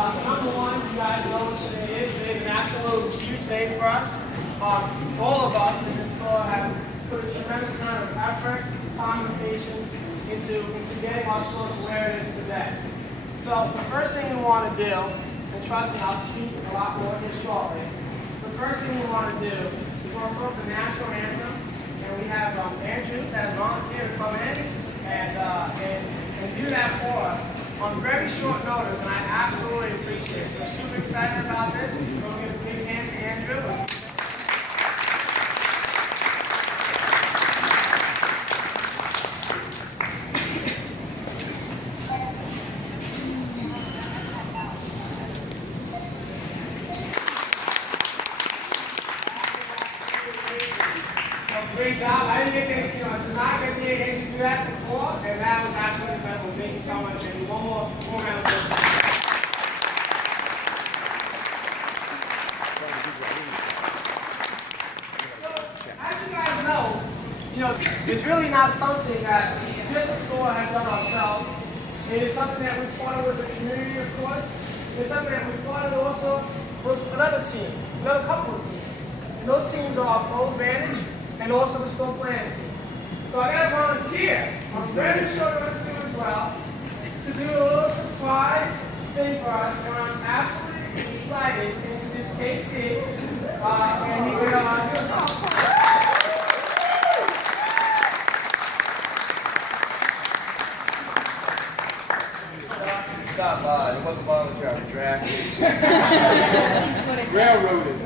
Number one, you guys know what today is. Today is an absolute huge day for us. All of us in this store have put a tremendous amount of effort, time, and patience into getting our store to where it is today. So the first thing we want to do, and trust me, I'll speak a lot more here shortly. The first thing we want to do is we're going to start the national anthem, and we have Andrew that volunteered to come in and do that for us on very short notice, and I absolutely appreciate it. So we're super excited about this. We're going to give a big hand to Andrew. Great job. I didn't get to, did not get to do that before, and that was absolutely incredible. Thank you so much, Andy. One more round of applause. So, as you guys know, it's really not something that this store has done ourselves. It is something that we've partnered with the community, of course. It's something that we've partnered also with another team, another couple of teams. And those teams are Pro Advantage and also the store planning team. So I got a volunteer. I'm very sure you're going to do as well to do a little surprise thing for us, and I'm absolutely excited to introduce KC, and he's going to do a song. Stop by. It wasn't volunteer. I was drafted. Railroaded.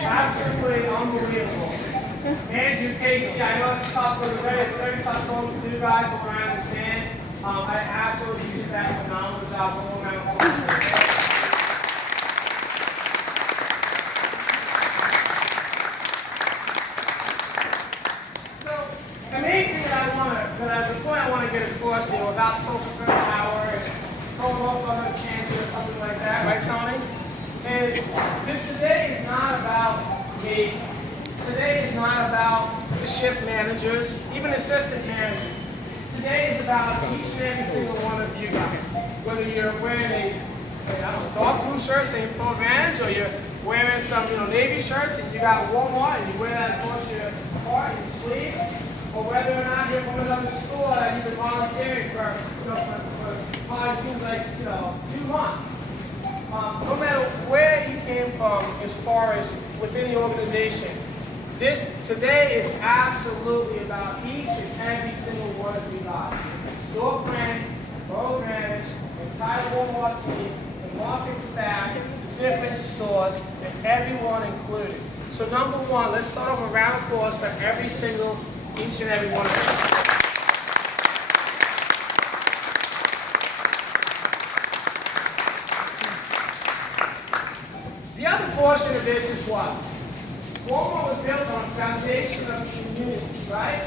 Absolutely unbelievable. Andrew, Casey, I know it's tough, but it's a very tough song to do, guys, from what I understand. I absolutely teach you that phenomenal job. So, the main thing the point I want to get across here without talking for an hour and talking off another chance or something like that, right, Tony? Is that today is not about me. Today is not about the shift managers, even assistant managers. Today is about each and every single one of you guys. Whether you're wearing a dark blue shirt saying Pro Advantage, or you're wearing some navy shirts and you got Walmart and you wear that across your heart and your sleeve, or whether or not you're from another store that you've been volunteering for probably seems like 2 months. No matter where you came from as far as within the organization, today is absolutely about each and every single one of you guys. Store planning, Pro Advantage, entire Walmart team, the marketing staff, different stores, and everyone included. So number one, let's start off a round of applause for each and every one of you. The other portion of this is what? Walmart was built on a foundation of community, right?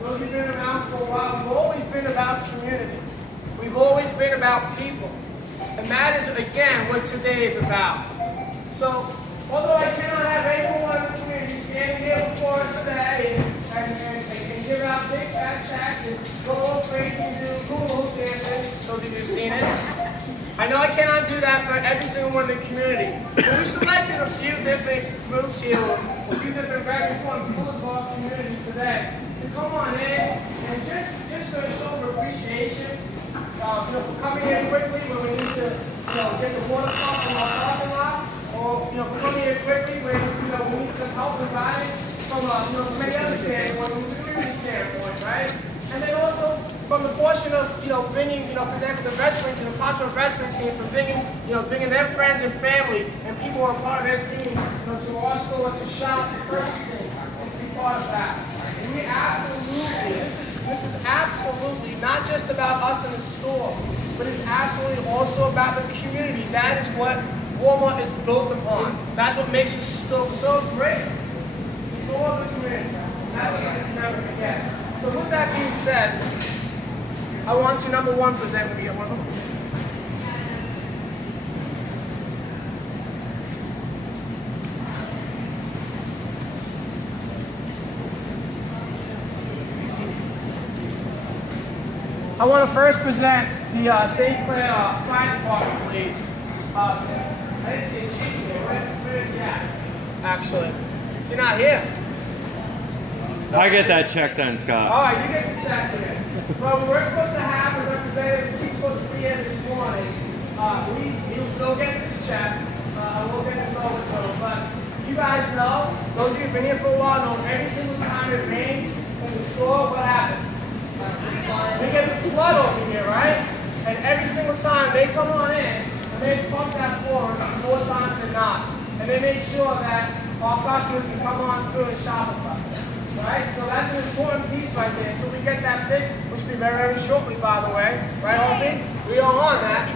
Those who've been around for a while, we've always been about community. about people. And that is, again, what today is about. So, although I cannot have everyone in the community standing here before us today and give out big fat checks and go all crazy and do hula hoop dances, those of you who've seen it, I know I cannot do that for every single one in the community. But we've selected a few different groups here, a few different very important people of our community today to come on in and just for a show of appreciation, for coming in quickly when we need to, get the water pump from our parking lot, or for coming in quickly when we need some help and guidance from any other standpoint, from a community standpoint, right? And then also from the portion of bringing for example the wrestling team, the Possible wrestling team, for bringing their friends and family and people who are part of their team, to our store to shop and purchase things and to be part of that. And we absolutely, this is absolutely not just about us in the store, but it's absolutely also about the community. That is what Walmart is built upon. That's what makes us so great. Store of the community. That's what we can never forget. So with that being said, I want to number one present. Let me get one more. I want to first present the St. Clair Fire Department, please. I didn't see a chief here. Where's Jack? Actually, is he not here? I get that check then, Scott. All right, you get the check here. Well, we're supposed to have a representative. The chief's supposed to be here this morning. He'll still get this check. We'll get this over to him. But you guys know, those of you who've been here for a while know every single time it rains in the store, what happens? We get the flood over here, right? And every single time they come on in and they pump that floor more times than not. And they make sure that our customers can come on through and shop with us. Right? So that's an important piece right there. Until we get that fixed, which will be very, very shortly, by the way. Right, Opie? We are on that.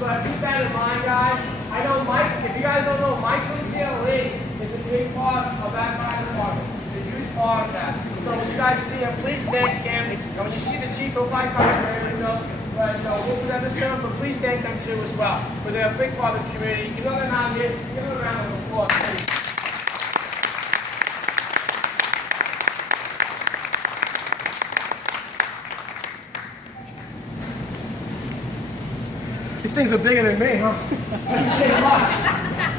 But keep that in mind, guys. I know Mike, if you guys don't know, Mike from CLE is a big part of that fire department. He's a huge part of that. So when you guys see him, please thank him. And when you see the chief, he'll probably come in there, but we'll do that this term, but please thank them too as well. For they're a big part of the community. Even though they're not here, give them a round of applause, please. These things are bigger than me, huh? Doesn't take much.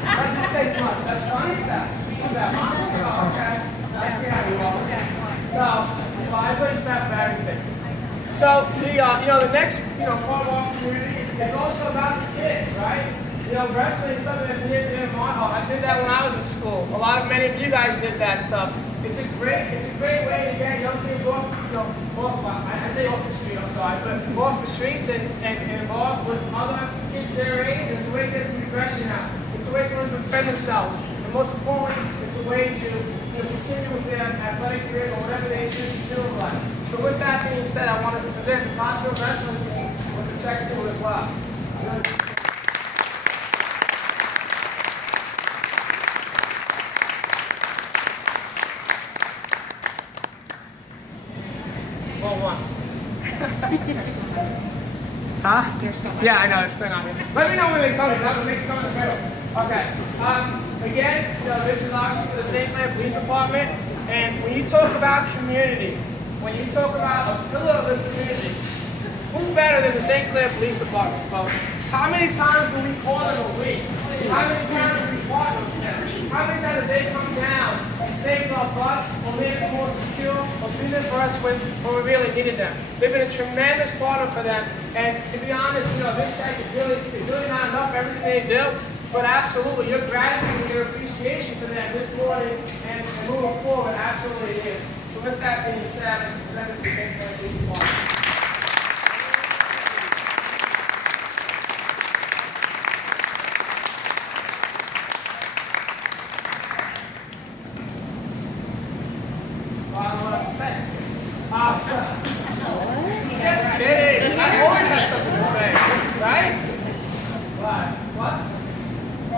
Doesn't take much. That's funny stuff. What's that? Oh, okay. I see how you are. So, I put stuff very thick. So, the next, part of our community is also about the kids, right? Wrestling is something that's near to my heart. I did that when I was in school. Many of you guys did that stuff. It's a great way to get young kids off, I say off the street, I'm sorry, but off the streets and involved with other kids their age. It's a way to get some aggression out. It's a way to learn to defend themselves. And most importantly, it's a way to continue with their athletic career or whatever they choose to do in life. So with that being said, I wanted to present the Possible wrestling team with a check to as well. Huh? Yeah, I know, it's still on here. Let me know when they come in. That will make it come in the middle. Okay. Again, this is obviously for the St. Clair Police Department. And when you talk about community, when you talk about a pillar of the community, who better than the St. Clair Police Department, folks? How many times do we call them a week? How many times do we partner with them? How many times do they come down and save our butts or make it more secure or be there for us when we really needed them? They've been a tremendous partner for them. And to be honest, this check is really not enough for everything they do. But absolutely, your gratitude and your appreciation for them this morning and moving forward absolutely is. So with that being said, let's present this to St. Clair Police Department. Just kidding. I always have something to say, right? What?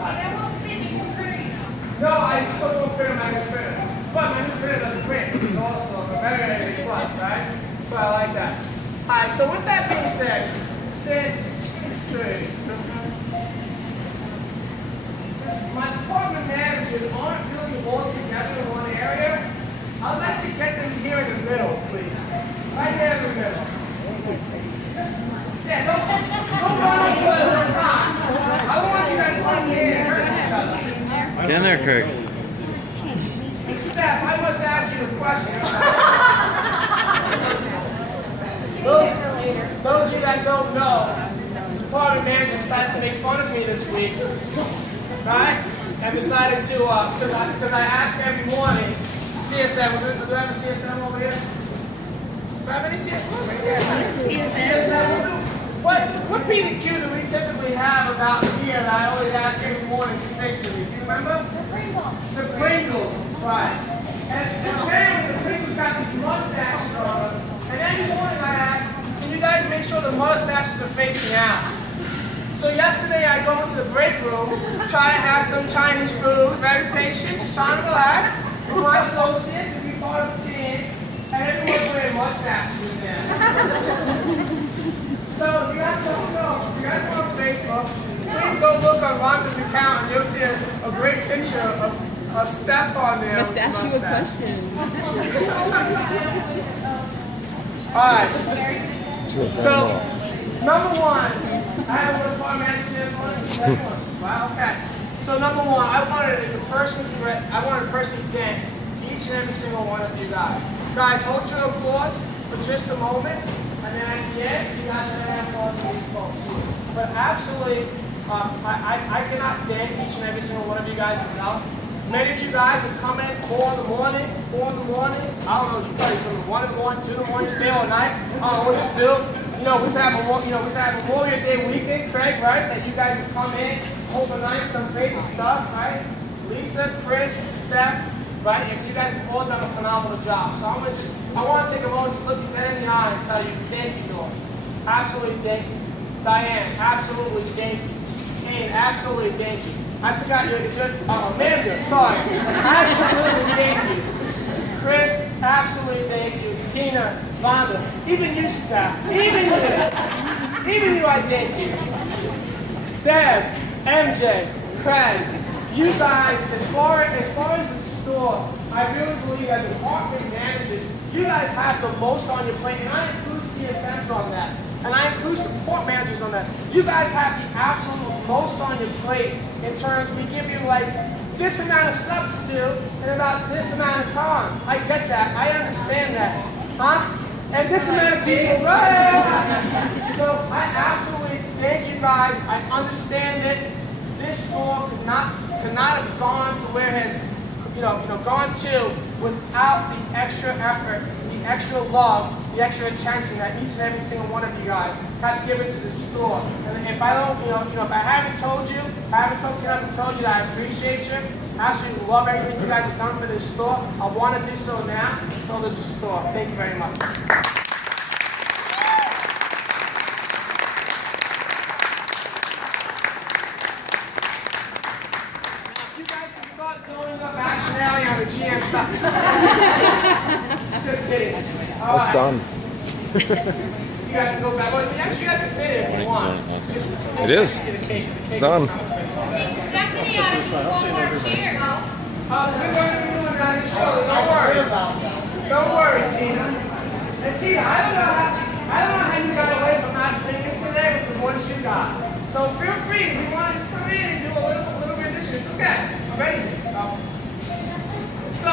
That won't fit in your printer, you know. No, I don't print my new printer. But my new printer doesn't print, which is also a very, very big plus, right? So I like that. Alright, so with that being said, since my department managers aren't really all together in one area, I'd like to get them here in the middle, please. Right here in the middle. Yeah, don't run over at one time. I don't want you guys running here and hurting each other. Get in there, Kirk. Steph, I must ask you a question. Those of you that don't know, the department manager decided to make fun of me this week. Right? I decided to, because I ask every morning, CSM, do we have a CSM over here? Do I have any CSM over here? CSM. What P and Q do we typically have about here that I always ask every morning to fix for me? Do you remember? The Pringles. The Pringles, right. And apparently the Pringles got these mustaches on them. And every morning I ask, can you guys make sure the mustaches are facing out? So yesterday I go into the break room, try to have some Chinese food, very patient, just trying to relax with my associates and be part of the team. And everyone's wearing mustaches in there. So if you guys don't know, if you guys are on Facebook, please go look on Rhonda's account and you'll see a great picture of Steph on there. Must ask you a question. Alright. So, number one, I have one department manager this one. Wow, okay. So number one, I wanted to personally thank each and every single one of you guys. Guys, hold your applause for just a moment. And then at the end, you guys are going to have applause for these folks. But absolutely, I cannot thank each and every single one of you guys enough. Many of you guys have come in 4 in the morning. I don't know, you probably from 1 in the morning, 2 in the morning, stay all night. I don't know what you do. You know, we've had Memorial Day weekend, Craig, right? That you guys have come in, overnight, some favorite stuff, right? Lisa, Chris, Steph, right? You guys have all done a phenomenal job. So I want to take a moment to look you in the eye and tell you thank you, North. Absolutely thank you. Diane, absolutely thank you. Kane, absolutely thank you. I forgot Amanda, sorry. Absolutely thank you. Chris, absolutely thank you. Tina, Rhonda, even you, Steph, even you, I thank you. Deb, MJ, Craig, you guys, as far as the store, I really believe that the department managers, you guys have the most on your plate, and I include CSMs on that, and I include support managers on that. You guys have the absolute most on your plate in terms, we give you like this amount of stuff to do in about this amount of time. I get that, I understand that, huh? And this amount of people, right? So I absolutely thank you guys. I understand that this store could not have gone to where it has, gone to without the extra effort, the extra love, the extra attention that each and every single one of you guys have given to the store. And if I don't, if I haven't told you that I appreciate you, absolutely love everything you guys have done for this store. I want to do so now. So there's a store. Thank you very much. On the GM stuff. Just kidding. That's done. You guys can go back. Well, actually, you guys can stay there if you want. It is. It's done. Stephanie, I have one more cheer. We're going to be doing that in show. Don't worry. Don't worry, Tina. And Tina, I don't know how you got away from not singing today with the voice you got. So feel free. If you want to just come in and do a little rendition, it's okay. Amazing. So,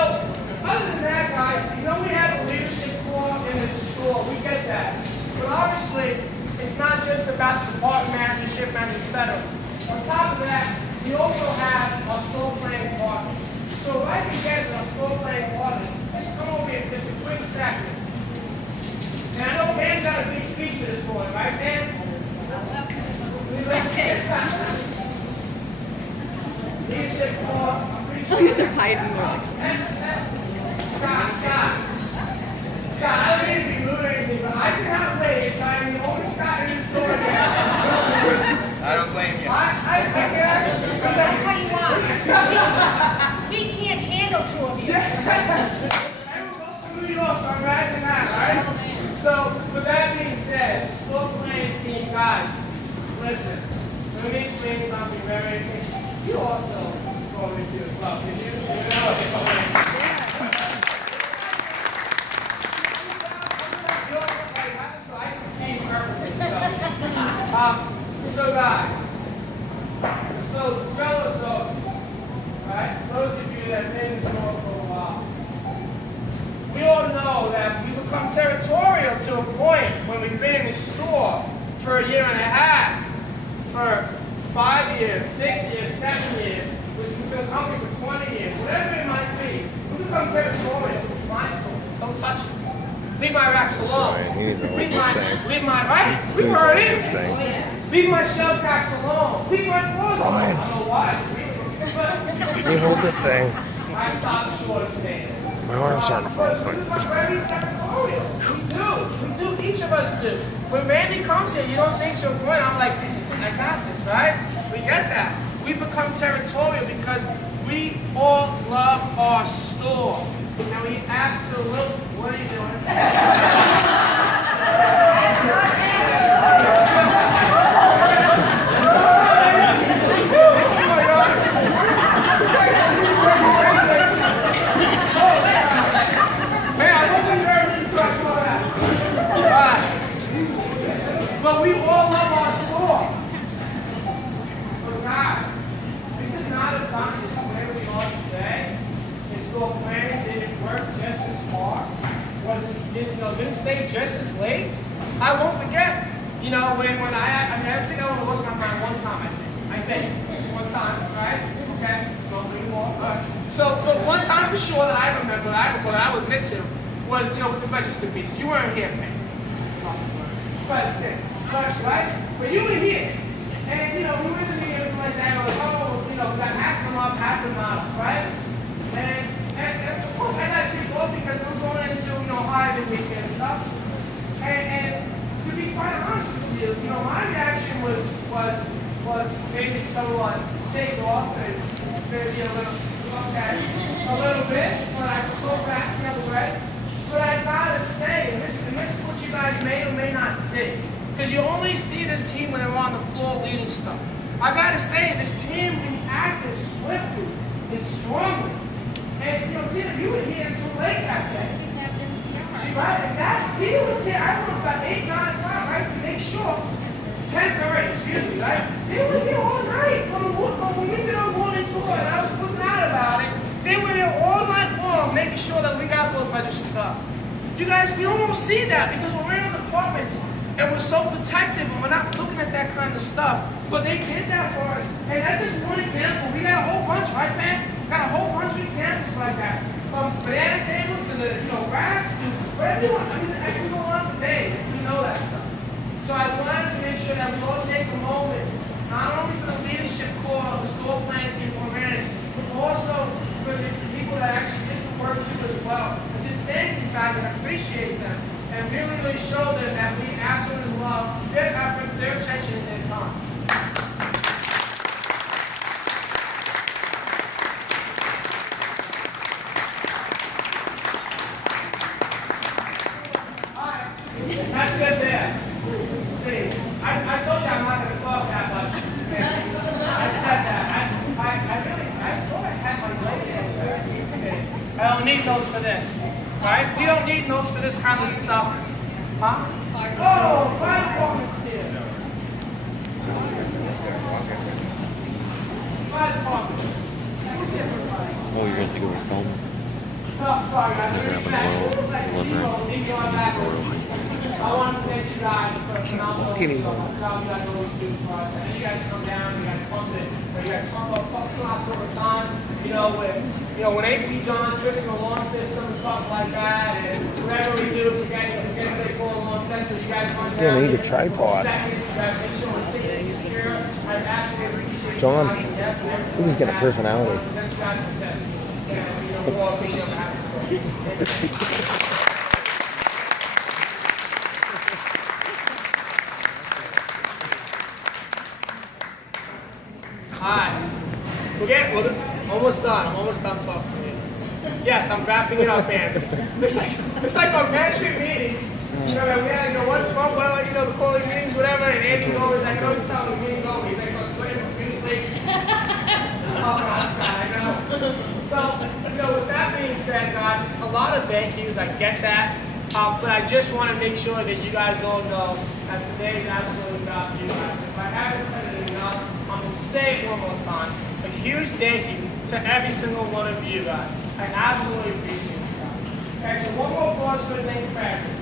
other than that, guys, we have a leadership core in the store. We get that. But obviously, it's not just about the department manager, shift manager, etc. On top of that, we also have our store planning partner. So if I can get our store planning partners, just come over here for just a quick second. And I know Dan's got a big speech for this morning, right, Dan? Leadership core, I'm pretty sure. They're hiding there. Scott, I don't mean to be rude or anything, but I cannot wait until I'm the only Scott in the store again. I don't blame you. I can't. That's what you want. We can't handle 2 of you. Everyone goes from New York, so imagine that, right? So, with that being said, listen, let me explain something very interesting. You also go into as well, did you? So I can see perfectly. So guys, so fellows, right? Those of you that have been in the store for a while, we all know that we become territorial to a point when we've been in the store for a year and a half, for 5 years, 6 years, 7 years, we've been coming for 20 years, whatever it might be. We become territorial. It's my store. Don't touch it. Leave my racks alone. Leave my right? We've heard it. Leave my shelf racks alone. Leave my floors alone. I don't know why. Let me hold this thing. I stopped short of saying it. My arm's starting to fall asleep. Very territorial. We do. Each of us do. When Randy comes here, you don't think to a point, I'm like, I got this, right? We get that. We become territorial because we all love our store. And we absolutely, what are you doing? But we all love our store. But guys, we could not have gotten to where we are today if store planning didn't work just as hard, didn't stay just as late. I won't forget, when I think I only lost my mind one time, I think. Just one time, right? Okay? Don't bring more. All right. So, but one time for sure that I remember, that I would admit to, was, with the register pieces. You weren't here, man. Right? But you were here. And, we were in the meeting like that, we got half them up, right? And of course, I got to take off because we're going into, holiday weekend and stuff. And to be quite honest with you, my reaction was maybe somewhat take off and maybe a little bit, but I was so back the other way. But I gotta say, and this is what you guys may or may not see, because you only see this team when they're on the floor leading stuff. I gotta say, this team reacted swiftly and strongly. And Tina, you were here until late that day. Right, exactly. Tina was here, I don't know, about 8, 9 o'clock, right, to make sure. 10:30, excuse me, right? They were here all night from when we did our morning tour, and I was looking out about it. They were here all night long, making sure that we got those registers up. You guys, we almost see that because when we're in apartments and we're so protective and we're not looking at that kind of stuff. But they did that for us. And that's just one example. We got a whole bunch, right, man? Got a whole bunch of examples like that. From banana tables to the racks to everyone. I mean, I can go on for days. We know that stuff. So I wanted to make sure that we all take a moment, not only for the leadership core of the store planning team for minutes, but also for the people that actually did the work too as well. And just thank these guys and appreciate them. And really show them that we absolutely love their effort, their attention, and their time. Alright, that's good there. See, I told you I'm not going to talk that much. I said that. I thought I had my legs over there. I don't need those for this. Right? We don't need notes for this kind of stuff. Huh? Oh, fire department's here. Fire department. Who's here for fire? Oh, you're going to take over the phone? Sorry, guys. I want to thank you guys for phenomenal job you guys always do for us. And you guys come down, you guys pump it, you guys pump up lots over time. When AP John trips in the lawn system and stuff like that, and whatever we do, we get say full lawn central, you guys come down. Yeah, we need a tripod. John, he was getting a personality. Hi. We're almost done. I'm almost done talking to you. Yes, I'm wrapping it up, man. It's like on management meetings. So we had to go, what's fun? Well, the quarterly meetings, whatever. funny. Andy's always like, no, he's telling me he's over. He's like, I'm sweating profusely. Oh, God, Scott, I know. So, with that being said, guys, a lot of thank yous. I get that. But I just want to make sure that you guys all know that today is absolutely about you guys. If I haven't said it enough, I'm going to say it one more time. A huge thank you to every single one of you guys. I absolutely appreciate you guys. Okay, so one more applause for the manufacturer.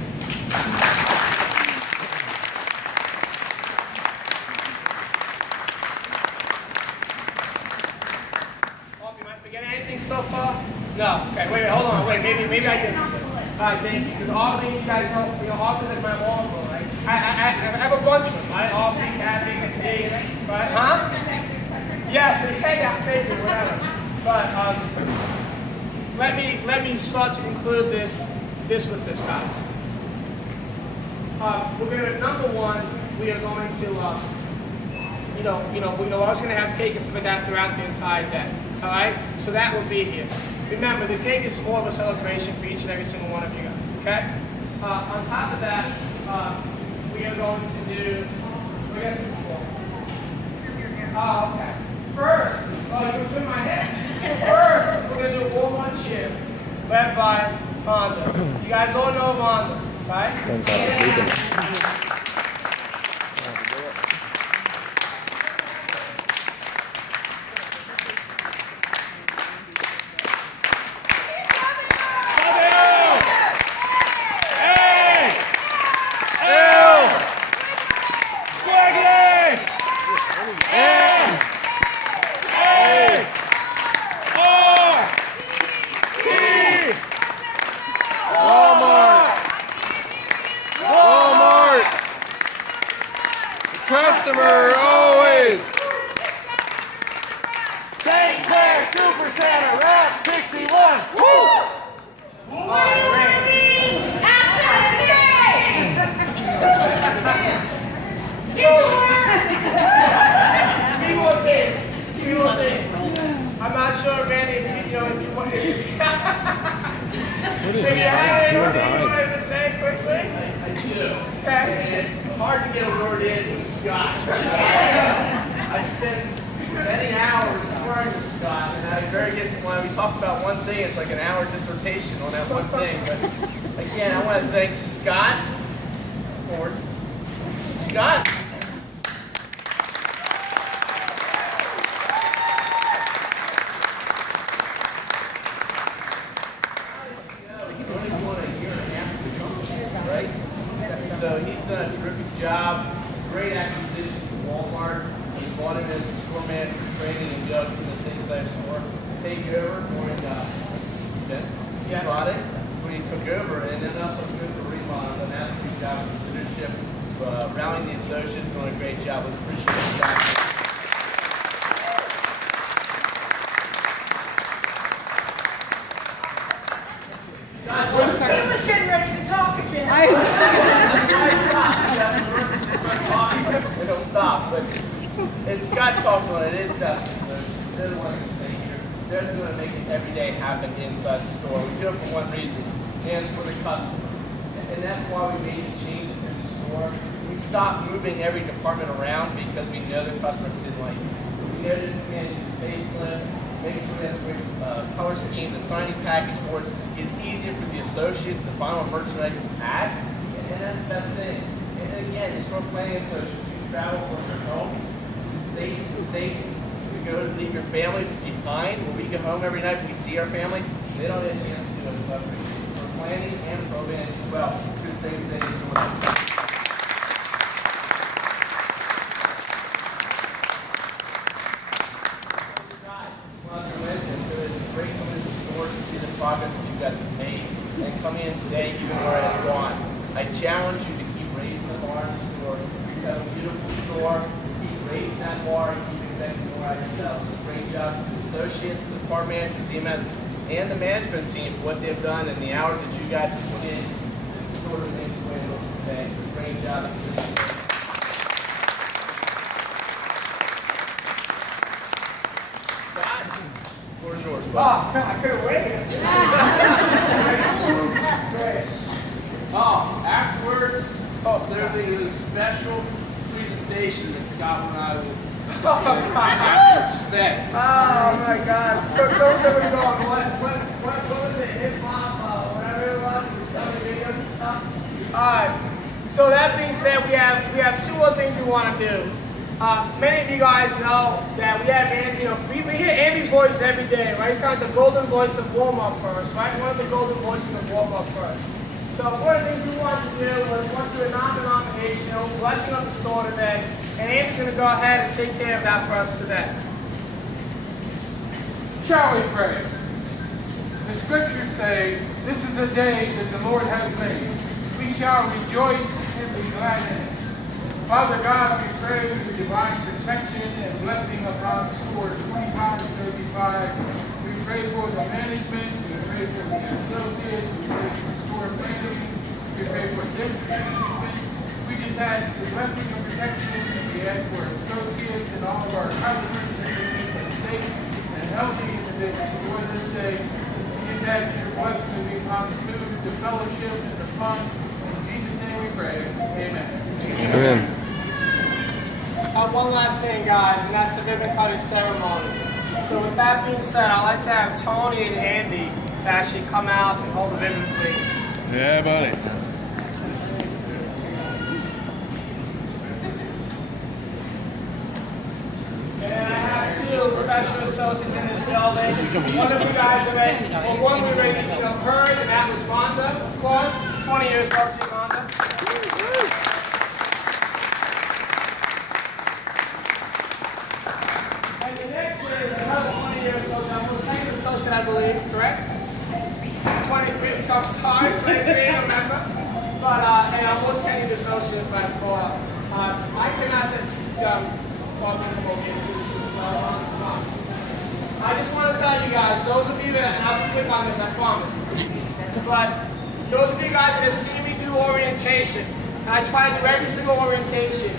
Am I forgetting anything so far? No. Okay, wait, hold on. Wait, maybe I did. Alright, thank you. Because often you guys know, often is my uncle, right? I have a bunch of them, right? Often, Kathy, me, right? Huh? Yes, it can have favors, whatever. But let me start to conclude this with this, guys. We're gonna number one, we are going to we're always gonna have cake and stuff like that throughout the entire day. Alright? So that will be here. Remember, the cake is more of a celebration for each and every single one of you guys, okay? On top of that, we are going to do, we got some before. Oh, okay. First, you're going to my head. First, we're going to do all one shift, led by Honda. You guys all know Honda, right? Customer always. St. Clair Super Center, Route 61. Woo! I'm not sure, Randy, if you want to. What you wanted to say quickly? I do. Okay. It's hard to get a word in with Scott. I spend many hours working with Scott, and I very good when we talk about one thing, it's like an hour dissertation on that one thing. But again, I want to thank Scott for Scott. So he's done a terrific job, great acquisition from Walmart. He bought him as a store manager training and Doug in the St. Clair store. Take over when he bought it, when he took over, and then also good for remodel. And that's a good job with the leadership, rallying the associates, doing a great job. Let's appreciate it. He was getting ready to talk again. I was just It'll stop, but it's Scott talked on it. It is definitely so. They're the ones that stay here. They're going to make it every day happen inside the store. We do it for one reason, and it's for the customer. And that's why we made the changes in the store. We stopped moving every department around because we know the customers didn't like it. We know this managed facelift, making sure that the color scheme, the signing package for it is easier for the associates, the final merchandise is at, and that's the best thing. And again, the store planning associates, you travel from your home to state to state, you go to leave your family behind. When we go home every night, we see our family, they don't get a chance to do it. So I appreciate it for planning and programming as well. Do the same thing as well. Progress that you guys have made, and coming in today, even where it has gone. I challenge you to keep raising the bar in the store. You have a beautiful store. Keep raising that bar and keep expecting more out of yourself. So great job to the associates, the department managers, EMS, and the management team for what they've done and the hours that you guys have put in to sort of make the way it looks today. So great job. Floor is yours, bud. Oh, I could have waited. Afterwards, there'll be a special free nomination that Scott and I will stay. Oh my God. So somebody going, what was it? Islam, whatever it was, some videos and stuff. Alright. So that being said, we have two other things we want to do. Many of you guys know that we have Andy, we hear Andy's voice every day, right? He's kind of the golden voice of warm-up first, right? One of the golden voices of warm-up first. So one of the things we wanted to do was we want to do a non-denominational blessing of the store today, and Andy's going to go ahead and take care of that for us today. Shall we pray? The scriptures say, "This is the day that the Lord has made. We shall rejoice and be glad in it." Father God, we pray for divine protection and blessing upon store 25 and 35. We pray for the management, we pray for the associates, we pray for store management, we pray for district management. We just ask the blessing and protection. We ask for associates and all of our customers to be safe and healthy in the day before this day. We just ask your blessing to be upon the food, the fellowship, and the fun. In Jesus' name we pray. Amen. Amen. One last thing, guys, and that's the ribbon cutting ceremony. So with that being said, I'd like to have Tony and Andy to actually come out and hold the ribbon, please. Yeah, buddy. And I have two special associates in this building. One of you guys already, well, one we already heard, and that was Rhonda, of course. 20-year associate Rhonda. And the next is another 20-year associate. I'm the second associate, I believe, correct? 25th, so I'm sorry, 23rd, remember? But, and I'm most tenured associate, but for, I cannot I just want to tell you guys, those of you that, and I'll be quick on this, I promise, but those of you guys that have seen me do orientation, and I try to do every single orientation,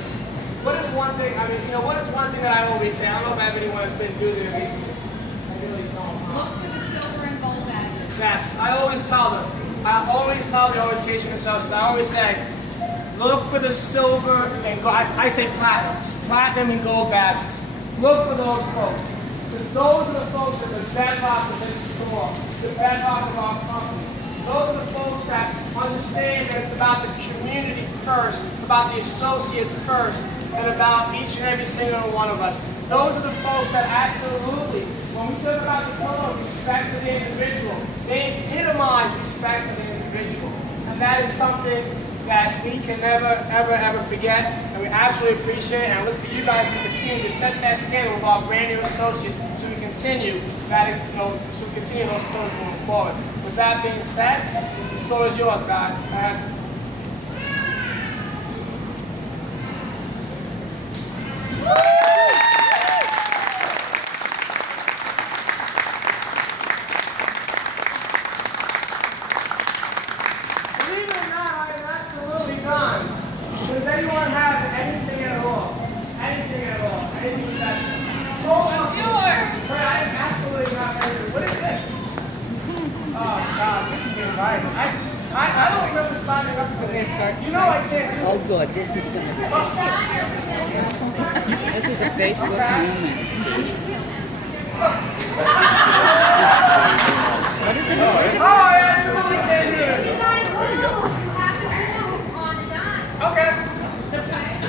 what is one thing, what is one thing that I always say? I don't know if anyone has been doing it recently. I really don't. Look for the silver and gold badges. Yes, I always tell them. I always tell the orientation associates, I always say, look for the silver and gold. I say platinum and gold badges. Look for those folks. Because those are the folks that are the bedrock of this store, the bedrock of our company. Those are the folks that understand that it's about the community first, about the associates first, and about each and every single one of us. Those are the folks that absolutely, when we talk about the color, respect for the individual, they epitomize respect for the individual. And that is something that we can never, ever, ever forget, and we absolutely appreciate it, and I look for you guys to continue to set that standard with our brand new associates so we continue that, so we continue those pillars moving forward. With that being said, the store is yours, guys. Go ahead. Does anyone have anything at all? Anything at all? Anything special? Oh, I am absolutely not ready. What is this? Oh, God, this is inviting. I don't remember signing up for this. You know I can't do this. Oh, good. This is the. This is a Facebook moment. Oh, I absolutely can't do this. Okay.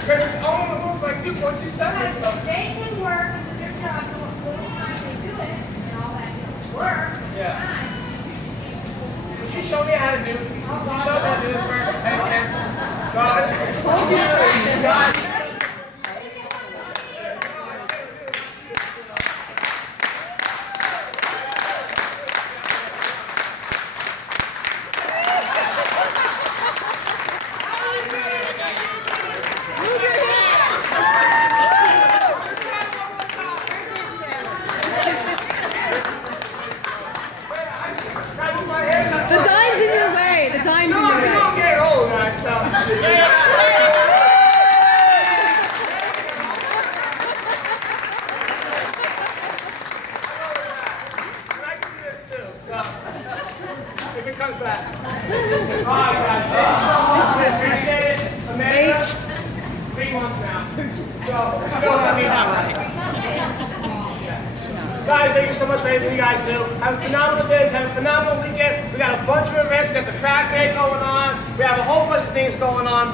Because it's only moved by 2.2 seconds. So. They can work with their stuff, what time they do it, and all that work. Yeah. Will she show me how to do it? She shows me how to do this first. Any chance? No, this is God. The time's in your way. The time's in your way. We don't get old, guys. So. If it comes back. All right, guys. Thank you so much. Appreciate it. Amanda, big ones now. Guys, thank you so much for everything you guys do. Have a phenomenal day. Have a phenomenal weekend. We got a bunch of events. We got the craft fair going on. We have a whole bunch of things going on.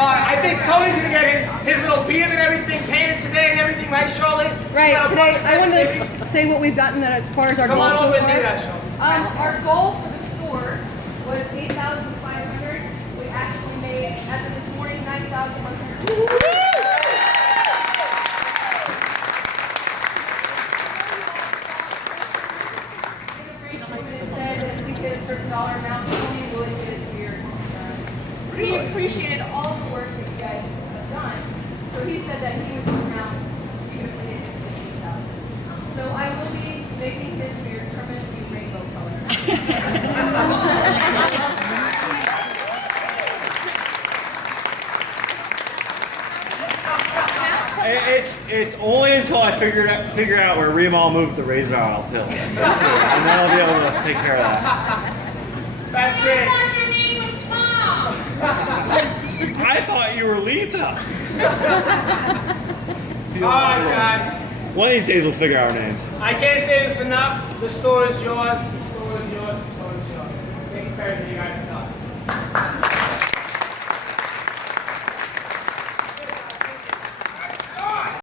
I think Tony's gonna get his little beard and everything painted today and everything, right, Charlotte? Right, We got a today bunch of I wanted festivities. to say what we've gotten as far as our Come on goals so over and do far. that, Charlotte. Our goal for the store was 8,500. We actually made, as of this morning, 9,100. Said that if we hit a certain dollar amount, we will get it to your. We appreciated all the work that you guys have done. So he said that he would come around even if we didn't hit 15,000. So I will be making his beard permanently rainbow color. It's only until I figure out where remodel moved the razor out, I'll tell you. And then I'll be able to take care of that. That's great. thought your name was Tom. I thought you were Lisa. All right, guys. One of these days we'll figure out our names. I can't say this enough. The store is yours. The store is yours. The store is yours. Thank you for everything you guys have done.